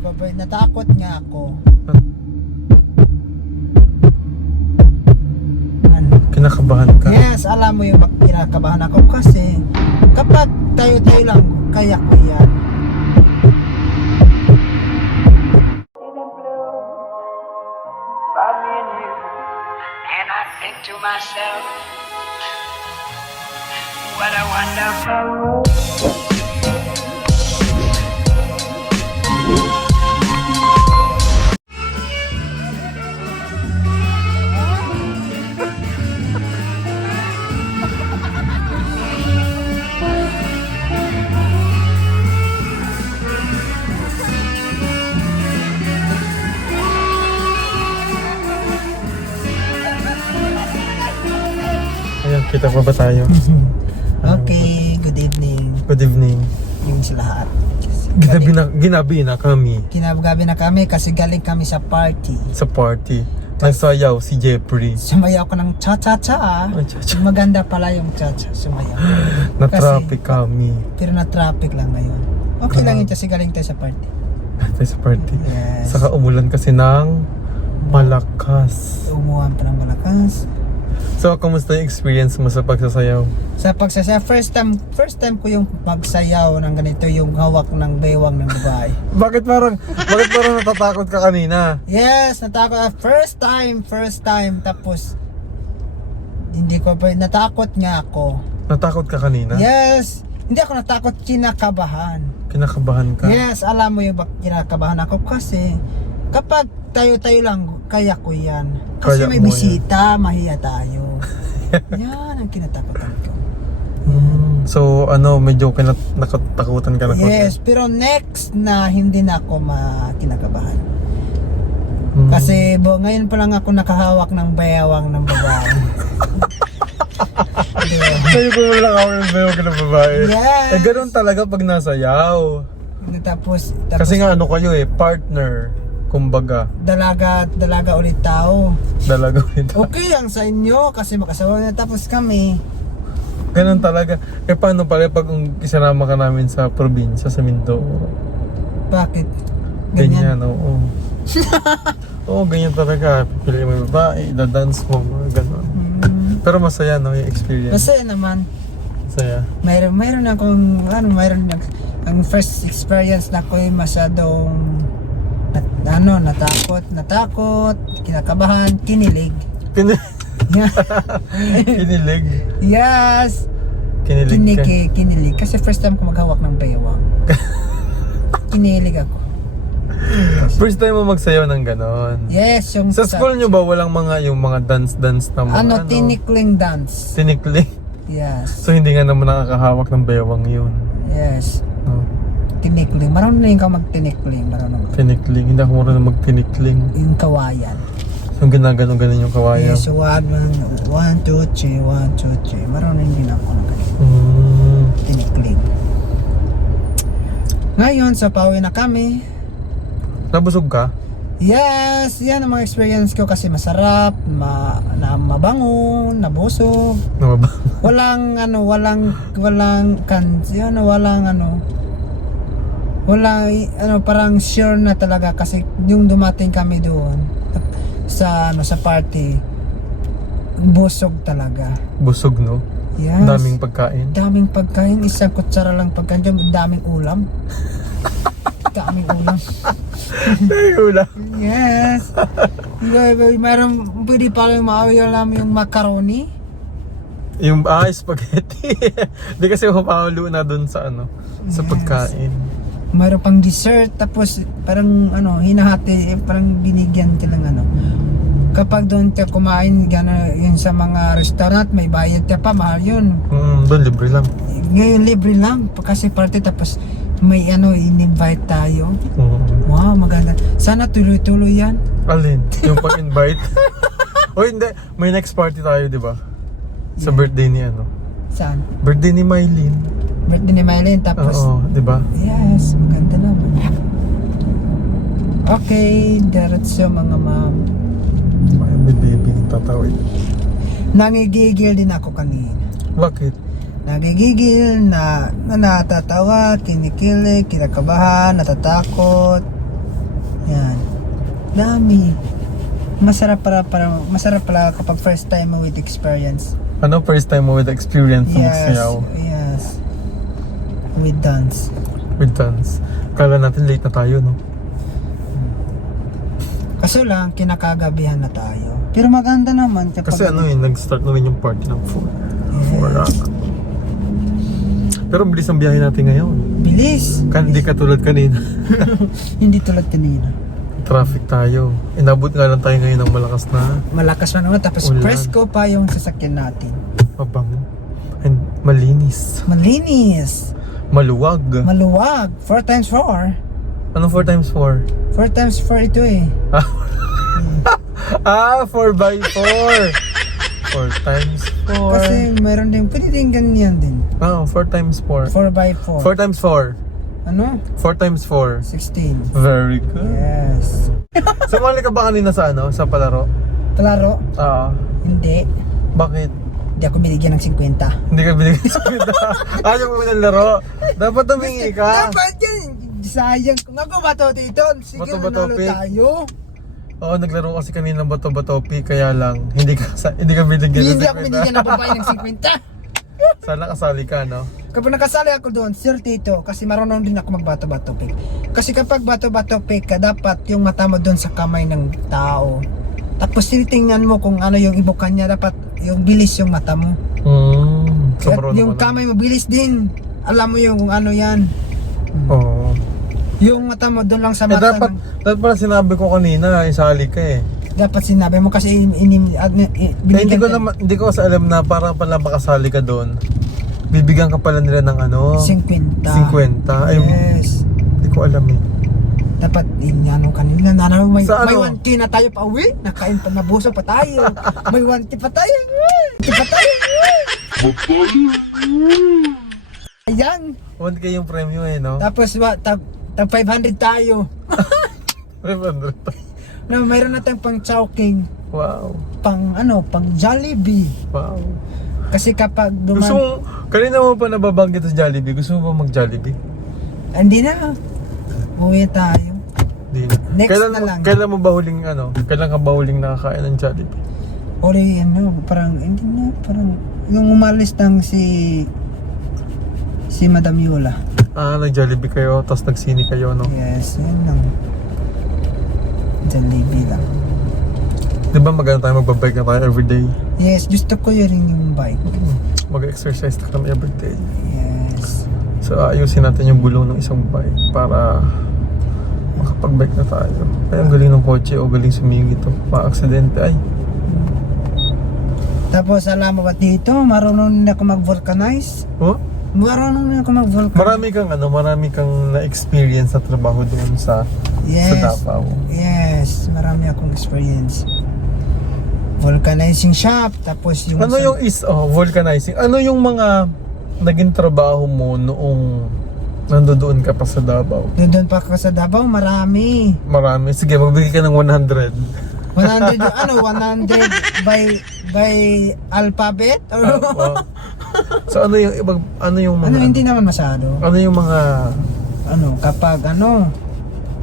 pwede. Natakot nga ako. Ano? Kinakabahan ka? Yes, alam mo yung kinakabahan ako kasi kapag tayo-tayo lang, kaya ko yan. to myself, what a wonderful world. Kita pa ba tayo? Okay, good evening. Good evening. Yung sa lahat. Ginabi na, ginabi na kami Kinagabi na kami kasi galing kami sa party. sa party. Nagsayaw si Jeffrey. Sumayaw ko ng cha-cha-cha. Ay, cha-cha. Maganda pala yung cha-cha. Sumayaw. Na-traffic kami. Pero na-traffic lang ngayon. Okay lang yun kasi galing tayo sa party. Tayo sa party. Yes. Saka umulan kasi ng malakas. Umuhan pa ng malakas. So, kamusta yung experience mo sa pagsasayaw? Sa pagsasaya, first time, first time ko yung pagsayaw ng ganito, yung hawak ng bewang ng babae. Bakit parang, bakit parang natatakot ka kanina? Yes, natakot. ah, First time, first time. Tapos, hindi ko pa, natakot nga ako. Natakot ka kanina? Yes, hindi ako natakot, kinakabahan. Kinakabahan ka? Yes, alam mo yung kinakabahan ako kasi kapag tayo-tayo lang, kaya ko yan. Kasi Kaya may mo yan. bisita, mahiya tayo. yan ang kinatakutan ko. Mm, so, ano, medyo kinat nakatakutan ka na konti? Yes, pero next na hindi na ako makinakabahan. Mm. Kasi bo, ngayon pa lang ako nakahawak ng bayawang ng babae. Sa'yo ko lang ako yung bayo ka ng babae. Yes. Eh, ganun talaga pag nasayaw. tapos, tapos Kasi nga ano kayo eh, partner. Kumbaga, dalaga, dalaga ulit tao. dalaga ito. Okay ang sa inyo kasi makasawa na tapos kami. Ganun talaga. Eh, paano pala pag isinama ka namin sa probinsya, sa Mindoro? Bakit? Ganyan, Ganyan. oo. Oo, ganyan talaga. Pili mo yung babae, dance mo, mga ganun. Hmm. Pero masaya, no, yung experience. Masaya naman. Masaya. Mayroon, mayroon akong, ano, mayroon, ang first experience na ko ay masyadong, ano, natakot, natakot, kinakabahan, kinilig. Kin- Yeah. Kinilig. yes! Kinilig ka. Kinilig, kinilig. Kasi first time ko maghawak ng baywang. kinilig ako. First time mo magsayaw ng ganon. Yes, yung Sa school nyo ba walang mga yung mga dance-dance na mga ano, tinikling dance. Tinikling. Yes. So hindi nga naman nakakahawak ng bewang yun. Yes. Tinikling. Marunong ka magtinikling. Marunong. Tinikling. Hindi ako marunong magtinikling. Yung kawayan. Yung ginaganon ganon yung kawayan. Yes, wag lang. One, two, three, one, two, three. Marunong din ako ng. Mm. Tinikling. Ngayon, sa pauwi na kami. Nabusog ka? Yes, yan ang mga experience ko kasi masarap, ma, na mabango, nabusog. Ba? Walang ano, walang walang kan, ano, walang ano. Wala ano parang sure na talaga kasi yung dumating kami doon sa ano sa party busog talaga. Busog no? Yes. Daming pagkain. daming pagkain, isang kutsara lang pagkain, daming ulam. daming ulam. Ay, ulam. Yes. Meron, pwede pa kayong maawilam yung macaroni. Yung ah, spaghetti. Hindi kasi mapaulo na dun sa ano, sa Yes. pagkain. Mayroon pang dessert, tapos parang ano, hinahati, eh, parang binigyan ka ng ano. Kapag doon ka kumain, gana, yun sa mga restaurant, may bayad ka pa, mahal yun. Mm, doon libre lang. Ngayon libre lang, kasi party tapos may ano, in-invite tayo. Mm. Wow, maganda. Sana tuloy-tuloy yan. Alin? Yung pag-invite? o hindi, may next party tayo, di ba? Sa Yeah. birthday ni ano? Saan? Birthday ni Mylene. Birthday ni Mylene, tapos... Oo, di ba? Yes, maganda naman. Okay, diretso mga ma'am. May baby tatawid. Nangigigil din ako kanina. Bakit? Nagigigil na, na natatawa, kinikilig, kinakabahan, natatakot. Yan. Dami. Masarap para, para masarap pala kapag first time mo with experience. Ano first time mo with experience Yes. magsayaw Yes. With dance. with dance? Kala natin late na tayo, no? Kaso lang, kinakagabihan na tayo. Pero maganda naman kapag... Kasi ano eh, nag-start na rin yung party ng 4. 4 rock. Pero bilis ang biyahe natin ngayon. Bilis. Kan hindi katulad kanina. Hindi tulad kanina. Traffic tayo. Inabot nga lang tayo ngayon ng malakas na Malakas na naman. Tapos Ulan. presko pa yung sasakyan natin. mabango. And malinis. Malinis. Maluwag. Maluwag. 4 times 4. Ano 4 times 4? 4 times 4 ito eh. Ah, 4 by 4. 4 times 4. Kasi mayroon din, pwede din ganyan din. Oh, 4 times 4. 4 by 4. 4 times 4. Ano? 4 times 4. 16. Very good. Yes. Sumali ka ba kanina sa ano? Sa palaro? Palaro? Ah. Hindi. bakit? Hindi ako binigyan ng 50. Hindi ka binigay sa kita. Ayaw mo ng laro. Dapat humingi ka. Dapat yan. Sayang. Kung ako bato dito, sige manalo pick. tayo. Oo, naglaro kasi kanina bato-batopi kaya lang hindi ka sa, hindi ka binigyan Hindi ng ako binigyan ng babae ng 50. Sana kasali ka, no? Kapag nakasali ako doon, sir Tito, kasi marunong din ako magbato-bato pick. Kasi kapag bato-bato pick ka, dapat yung mata mo doon sa kamay ng tao. Tapos tinitingnan mo kung ano yung ibukan niya, dapat yung bilis yung mata mo. Mm. Marunong yung kamay mo bilis din. Alam mo yung kung ano yan. Oo. Yung mata mo doon lang sa Eh, mata. dapat, ng- dapat pala sinabi ko kanina, isali ka eh. dapat sinabi mo kasi in, in, ad- i- Eh, hindi ko naman, hindi ko kasi alam na para pala makasali ka doon. Bibigyan ka pala nila ng ano? 50. 50. Ay, Yes. hindi ko alam eh. Dapat inano kanila na na may, Sa may ano? 1K na tayo pa uwi. Nakain pa nabuso pa tayo. may 1K pa tayo. 1K pa tayo. Ayan. 1K yung premium eh, no? Tapos wa, tag, tag 500 tayo. 500. Na mayroon na tayong pang chowking, Wow. pang ano, pang Jollibee. Wow. Kasi kapag Gusto duman, mo, kanina mo pa nababanggit sa Jollibee. Gusto mo ba mag-Jollibee? hindi na. Uwi tayo. Hindi na. Next kailan, na mo- lang. Kailan mo ba huling ano? Kailan ka ba huling nakakain ng Jollibee? Uli, ano, parang, hindi na, parang, yung umalis ng si, si Madam Yola. Ah, nag-Jollibee kayo, tapos nagsini kayo, no? Yes, yun lang. Jollibee lang. Di ba maganda tayo magbabike na tayo everyday? Yes, gusto ko yun yung bike. Mag-exercise na kami everyday. Yes. So ayusin natin yung gulong ng isang bike para makapag-bike na tayo. Ay, ang galing ng kotse o galing sumingit to. Pa-aksidente ay. Tapos alam mo ba dito, marunong na ako mag-vulcanize. Oh? Marunong na ako mag-vulcanize. Marami kang ano, marami kang na-experience na trabaho doon sa Yes. sa Davao. Yes, marami akong experience. Vulcanizing shop, tapos yung... Ano sa- yung is oh, vulcanizing? Ano yung mga naging trabaho mo noong nandoon ka pa sa Davao? Doon pa ako sa Davao, marami. Marami. Sige, magbigay ka ng 100. 100 yung ano, 100 by by alphabet or Oh. So ano yung ibang ano yung mga ano hindi naman masyado. ano yung mga Ano, kapag ano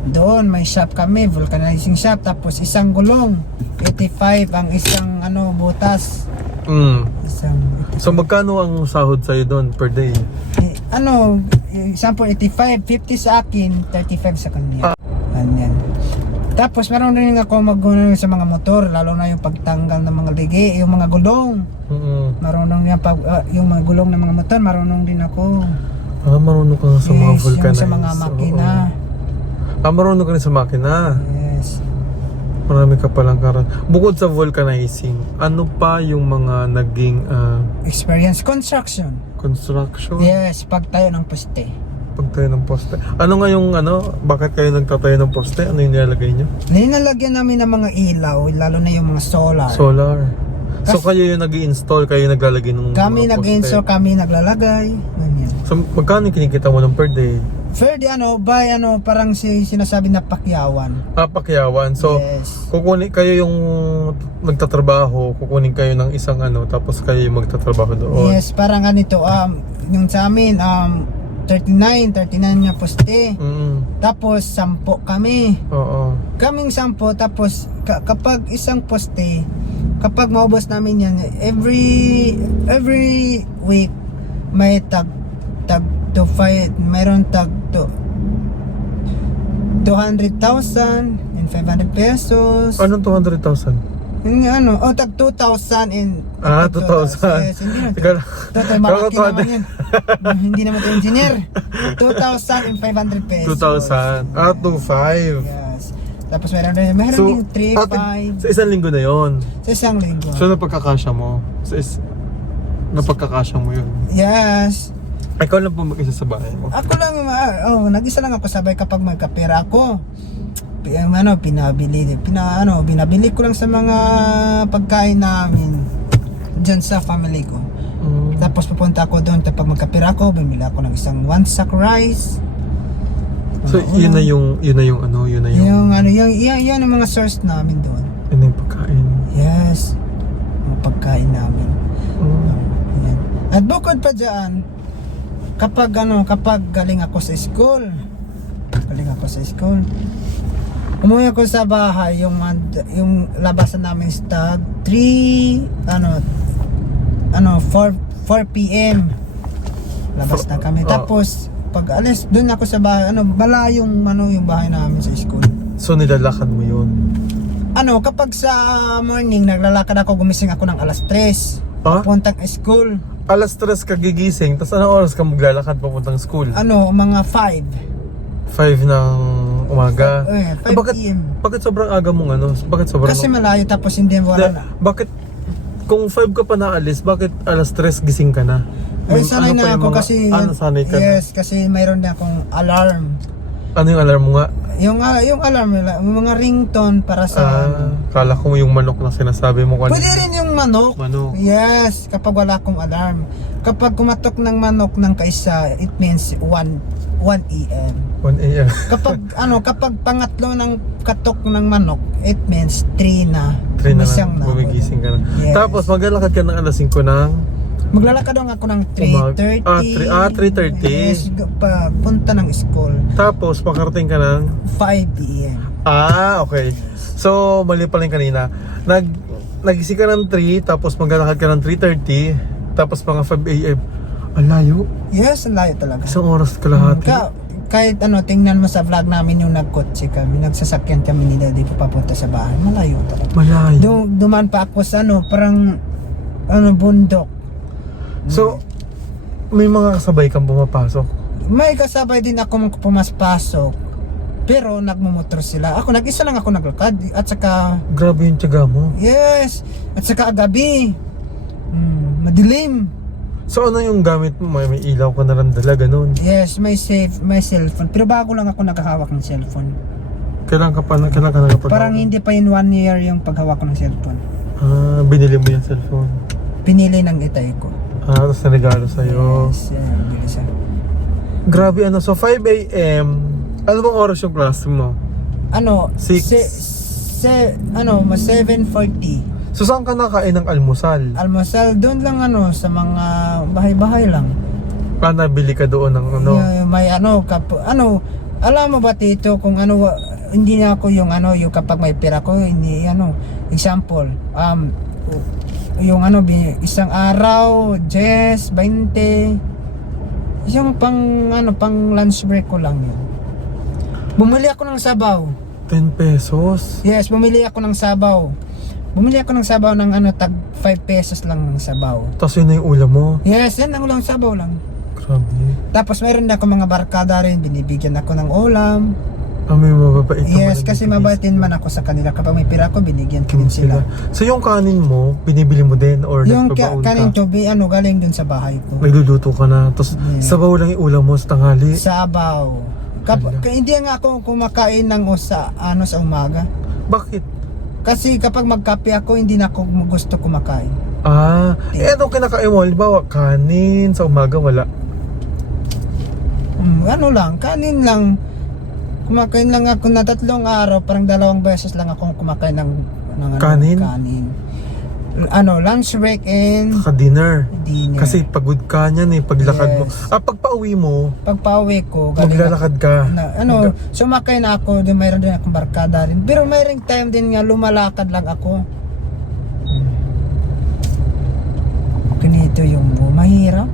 doon may shop kami, vulcanizing shop tapos isang gulong. 85 ang isang ano butas. mm, Isang So magkano ang sahod sa'yo doon per day? eh, ano, example 85, 50 sa akin, 35 sa kanya. Ganyan. Tapos meron rin ako mag sa mga motor, lalo na yung pagtanggal ng mga ligi, yung mga gulong. Mm. Marunong yan pag ah, yung mga gulong ng mga motor, marunong din ako. Ah, marunong ka sa mga Yes, vulcanize. yung sa mga makina. Oo. Ah, marunong ka rin sa makina. Yes. Marami ka palang karan. Bukod sa vulcanizing, ano pa yung mga naging ah, Experience construction. construction? Yes, pagtayo ng poste. Pagtayo ng poste. Ano nga yung ano, bakit kayo nagtatayo ng poste? Ano yung nilalagay nyo? Nilalagyan namin ng mga ilaw, lalo na yung mga solar. Solar. So Kasi- kayo yung nag install kayo yung naglalagay ng kami mga nag-install, kami naglalagay. Ganyan. So magkano yung kinikita mo ng per day? Fair di ano, by ano, parang si sinasabi na pakyawan. Ah, pakyawan. So, yes. kukunin kayo yung nagtatrabaho, kukunin kayo ng isang ano, tapos kayo yung magtatrabaho doon. Yes, parang ganito, um, yung sa amin, um, 39, 39 nga poste. Mm. Tapos, sampo kami. Oo. Kaming sampo, tapos ka- kapag isang poste, kapag maubos namin yan, every every week, may tag tag to five, mayroon tag to 200,000 and 500 pesos. Anong 200,000? Yung ano, oh, tag 2,000 and... Ah, tag 2,000. Yes, hindi na. Ikaw- Total, Ikaw, naman yan. hindi naman ito engineer. 2,000 and 500 pesos. 2,000. Ah, 2,500. Yes. Tapos meron din, meron So, din 3, ate, 5. sa isang linggo na yon. Sa isang linggo. So, napagkakasya mo. Sa is, napagkakasya mo yun. yes. Ikaw lang po mag-isa sa bahay mo. Ako lang, ah, oh, nag-isa lang ako sabay kapag magkapera ako. Pi- ang ano, pinabili, pina, ano, binabili ko lang sa mga pagkain namin dyan sa family ko. Mm. Tapos pupunta ako doon kapag magkapera ako, bumili ako ng isang one sack rice. So, Oo. yun na yung, yun na yung ano, yun na yung, Yung ano, yung, yan, yan ang mga source namin doon. yun yung pagkain. Yes. Mga pagkain namin. Mm. Yan. At bukod pa dyan, kapag ano, kapag galing ako sa school, galing ako sa school, umuwi ako sa bahay, yung, yung labasan namin stag, 3, ano, ano, 4, 4 p.m. Labas na kami. Oh. Tapos, pag alis, dun ako sa bahay, ano, malayong, ano, yung bahay namin sa school. So, nilalakad mo yun. Ano, kapag sa morning, naglalakad ako, gumising ako ng alas 3. Ha? Puntang school. Alas 3 ka gigising, tapos anong oras ka maglalakad papuntang school? Ano, mga 5. 5 ng umaga. Eh, 5 Ah, bakit, p.m. bakit sobrang aga mong ano? Bakit sobrang... Kasi malayo tapos hindi wala na. bakit kung 5 ka pa naalis, bakit alas 3 gising ka na? Eh, May- sanay ano na ako mga- kasi... Ano, sanay ka Yes, kasi mayroon na akong alarm. Na? Ano yung alarm mo nga? Yung, ah, yung alarm nila, yung mga ringtone para sa... Ah, kala ko yung manok na sinasabi mo kanina. Pwede rin yung manok. Manok. Yes, kapag wala akong alarm. Kapag kumatok ng manok ng kaisa, it means 1 1 a.m. 1 a.m. Kapag ano, kapag pangatlo ng katok ng manok, it means 3 na. 3 na lang, ako. gumigising ka na. Yes. Tapos maglalakad ka ng alas 5 ng... Maglalakad lang ako ng Umag- 3.30. Ah, three- ah, 3:30. Yes, pa, punta ng school. Tapos makarating ka ng... 5 p.m. Ah, okay. So, mali pala yung kanina. Nag, nagising ka ng 3, tapos maglalakad ka ng 3.30, tapos mga 5 a.m. Ang layo. Yes, ang layo talaga. Isang oras kalahati. Ka, kahit ano, tingnan mo sa vlog namin yung nagkotse kami, nagsasakyan kami ni Daddy papunta sa bahay. Malayo talaga. Malayo. Du- duman pa ako sa ano, parang ano, bundok. So, may mga kasabay kang pumapasok. May kasabay din ako pumaspasok. Pero nagmumotor sila. Ako, nag-isa lang ako naglakad. At saka, Grabe yung tiyaga mo. yes, at saka gabi. Mm, madilim. So, ano yung gamit mo? May, may ilaw ka na lang dala, ganun. Yes, may safe, may cellphone. Pero bago lang ako naghahawak ng cellphone. Kailan ka pa, kailan ka nakapag- Parang hindi pa in one year yung paghawak ko ng cellphone. Ah, binili mo yung cellphone. Pinili ng itay ko. Ah, tapos naregalo sa'yo. Yes, yeah, bilis ah. Grabe ano, so 5 a.m. Ano bang oras yung class mo? Ano? Six. Se, se, ano, mas 7.40. So saan ka nakain ng almusal? Almusal, doon lang ano, sa mga bahay-bahay lang. Ah, nabili ka doon ng ano? Yung may ano, kap, ano, alam mo ba tito kung ano, wa- hindi na ako yung ano, yung kapag may pera ko, hindi ano, example, um, yung ano, isang araw, Jess, 20, yung pang, ano, pang lunch break ko lang yun. Bumili ako ng sabaw. 10 pesos. Yes, bumili ako ng sabaw. Bumili ako ng sabaw ng ano, tag 5 pesos lang ng sabaw. Tapos yun na yung ulam mo. Yes, yan ang ulam sabaw lang. Grabe. Tapos mayroon na ako mga barkada rin, binibigyan ako ng ulam. Ah, may mababait Yes, kasi mabaitin man ako sa kanila. Kapag may pira ko, binigyan ko din sila. So yung kanin mo, binibili mo din or Yung ka- nagbabaon kanin ka? tubi, ano, galing dun sa bahay ko. Nagluluto ka na. Tapos Yeah. sabaw lang yung ulam mo sa tanghali. Sabaw. Kap- Hala. ka- hindi nga ako kumakain ng usa, ano, sa umaga. Bakit? Kasi kapag magkape ako, hindi na ako gusto kumakain. Ah, eh anong kinakain mo? Halimbawa, kanin sa umaga, wala. Mm, ano lang, kanin lang. Kumakain lang ako na tatlong araw, parang dalawang beses lang ako kumakain ng, ng ano, Kanin? kanin. ano, lunch break and Ka-dinner. dinner. Kasi pagod ka niyan eh, paglakad mo. Yes. Ah, pag pauwi mo, pag pauwi ko, galing maglalakad ka. Na, ano, sumakay na ako, din mayroon din akong barkada rin. Pero mayroong time din nga lumalakad lang ako. Ganito yung mahirap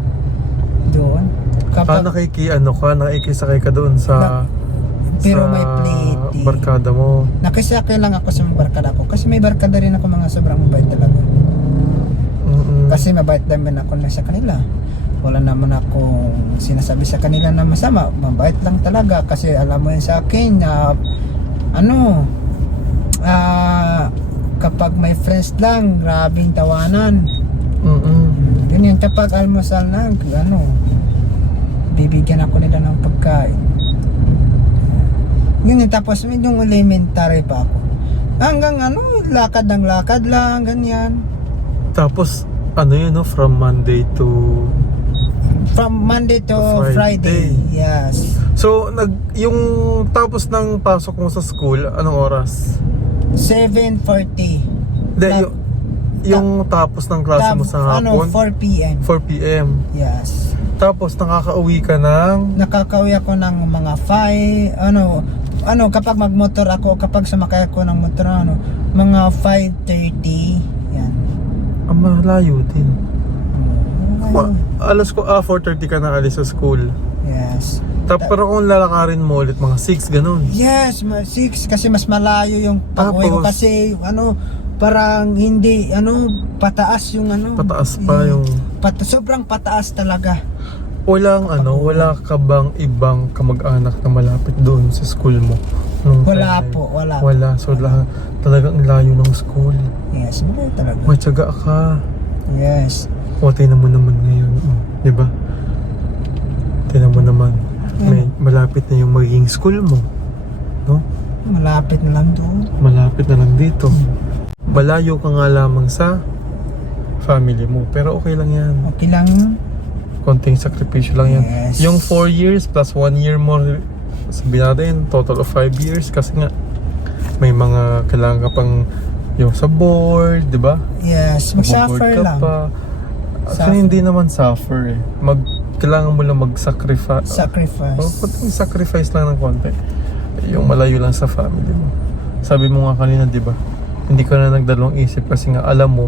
doon. Ah, Kapag, nakiki, ano ka, nakikisakay ka doon sa... pero sa may plate. eh. barkada mo. Nakisakay lang ako sa mga barkada ko. Kasi may barkada rin ako mga sobrang mabait talaga. Mm-mm. Kasi mabait naman ako na sa kanila. Wala naman akong sinasabi sa kanila na masama. Mabait lang talaga kasi alam mo yun sa akin na ano ah kapag may friends lang, grabing tawanan. Mm-mm. Ganyan kapag almusal na, ano, bibigyan ako nila ng pagkain. Ganyan, tapos yung elementary pa ako. Hanggang ano, lakad ng lakad lang, ganyan. Tapos, ano yun, no? From Monday to... From Monday to To Friday. Friday. Yes. So, nag, yung tapos ng pasok mo sa school, anong oras? 7.40. Hindi, yung, yung tapos ng klase mo sa Ano, hapon, 4 p.m. 4 p.m. Yes. Tapos, nakakauwi ka ng... Nakakauwi ako ng mga 5, ano, ano, kapag magmotor ako, kapag sumakay ako ng motor, ano, mga 5.30. Yan. Ah, malayo din. Ma, Ayun. alas ko, ah, 4.30 ka na alis sa school. Yes. Tapos, pero kung lalakarin mo ulit, mga 6, ganun. Yes, 6 kasi mas malayo yung pag-uwi ko kasi ano parang hindi ano pataas yung ano Pataas pa yung... pata, sobrang pataas talaga. Walang ano, wala ka bang ibang kamag-anak na malapit doon sa school mo? Nung Wala time po, wala. Wala. So, lahat, talagang layo ng school. Yes, malayo talaga. Matyaga ka. Yes. O, tinan mo naman ngayon. Oh, di ba? Tinan mo naman. May malapit na yung magiging school mo. No? Malapit na lang doon. Malapit na lang dito. Malayo ka nga lamang sa family mo. Pero okay lang yan. Okay lang. Konting sakripisyo lang yan. Yes. Yung 4 years plus 1 year more, sabihin natin, total of 5 years. Kasi nga, may mga kailangan ka pang yung sa board, di ba? Yes, mag-suffer lang. pa. Actually, hindi naman suffer eh. Mag, kailangan mo lang mag-sacrifice. Oh, Sacrifice. konting sacrifice lang ng konti. Yung malayo lang sa family mo. Sabi mo nga kanina, di ba? Hindi ka na nagdalawang isip kasi nga alam mo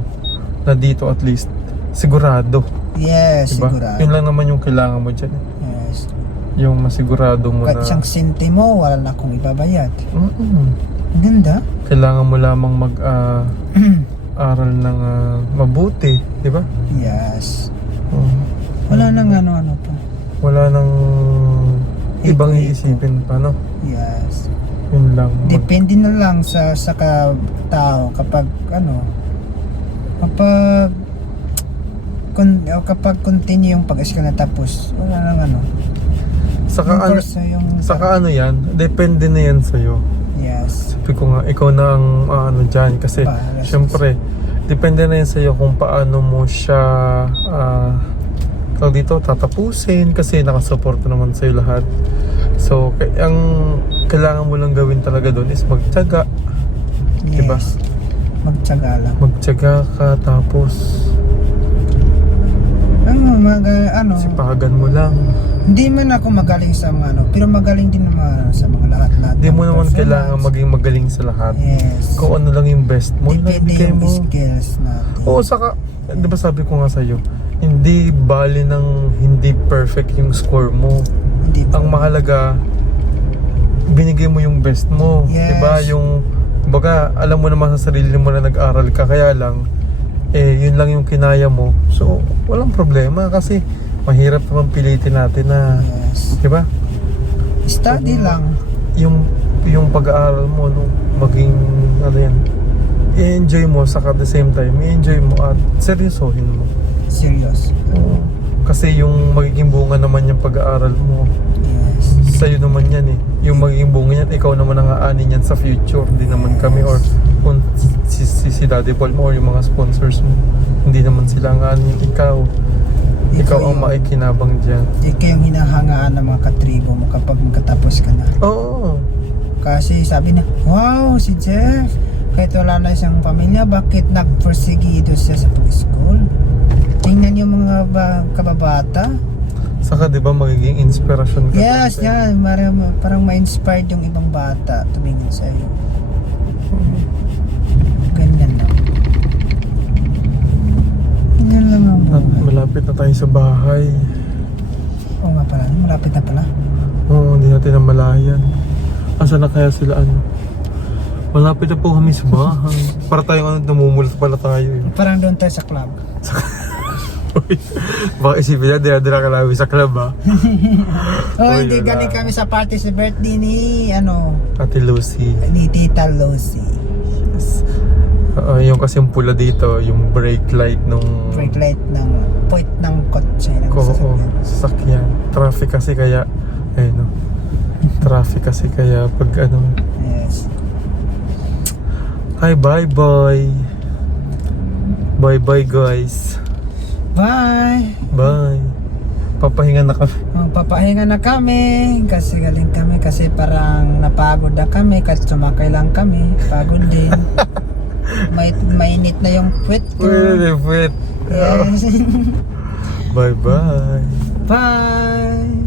na dito at least sigurado. Yes, Di ba? sigurado. Yun lang naman yung kailangan mo dyan. eh. Yes. Yung masigurado mo Kahit na isang sentimo, wala na akong ibabayad. Mm-mm. Ganda. kailangan mo lamang mag ah, aral ng ah, mabuti, di ba? yes. Oo. Wala nang ano-ano pa. Wala nang ibang iisipin pa, no? Yes. Yun lang. Mag- Depende na lang sa sa ka, tao kapag ano kapag kun, o kapag continue yung pag-eskal na tapos wala nang ano saka, yung ano, course yung saka ano yan, depende na yan sa'yo. yes Sabi ko nga, ikaw na ang ah, ano dyan. Kasi, sa- syempre, depende na yan sa'yo kung paano mo siya ah tawag dito, tatapusin kasi nakasuporta naman sa'yo lahat. So, ang kailangan mo lang gawin talaga doon is magtyaga. yes Diba? magtsaga lang Magtyaga ka tapos ano mag ano sipagan mo lang. hindi man ako magaling sa mga ano pero magaling din naman sa mga lahat-lahat Hindi mo naman kailangan maging magaling sa lahat. yes Kung ano lang yung best mo, depende yung mo. skills natin Oo, saka, di ba sabi ko nga sa'yo, hindi bali ng hindi perfect yung score mo. hindi. Ang mahalaga, binigay mo yung best mo. Yes. Di ba? Yung, baga, alam mo naman sa sarili mo na nag-aral ka, kaya lang, eh, yun lang yung kinaya mo. So, walang problema kasi mahirap naman pilitin natin na, yes di ba? study lang Yung, yung pag-aaral mo, no, maging, ano yan, i-enjoy mo, saka at the same time, i-enjoy mo at seryosohin mo. serious Oo. Kasi yung magiging bunga naman yung pag-aaral mo, yes sa'yo naman yan eh. Yung magiging bunga yan, ikaw naman ang aanin yan sa future. Hindi naman kami or kung si, si, si Daddy Paul mo or yung mga sponsors mo. Hindi naman sila ang aanin ikaw. Ikaw ang yung- maikinabang dyan. Ikaw yung hinahangaan ng mga katribo mo kapag magkatapos ka na. Oo. Kasi sabi na, wow, si Jeff, Kahit wala na siyang pamilya, bakit nagpersigido siya sa school? Tingnan yung mga ba, kababata. Saka di ba magiging inspirasyon ka? Yes, yan. Parang, parang ma-inspired yung ibang bata tumingin sa iyo. Ganyan lang. Ganyan lang ang At buhay. Malapit na tayo sa bahay. Oo nga pala, malapit na pala. Oo, hindi natin namalayan. Asa na kaya sila ano? Malapit na po kami sa bahay. Para tayong ano, namumulat pala tayo. eh. Parang doon tayo sa club. Uy, Baka isipin niya, dinadala ka namin sa club ha. Oh, Uy, hindi wala. galing kami sa party sa birthday ni, ano, Ate Lucy. ni Tita Lucy. Oo, yung kasi yung pula dito, yung brake light nung... Brake light ng point ng kotse. ng Oo, sasakyan. sasakyan. Traffic kasi kaya, ayun no. Traffic kasi kaya pag ano, Yes. Hi, bye bye. Bye bye guys. Bye! Bye. Papahinga na kami. Magpapahinga na kami kasi galing kami kasi parang napagod na kami kasi sumakay lang kami. Pagod din. May, mainit na yung puwet ko. Wait, wait. Yes. Bye bye. Bye!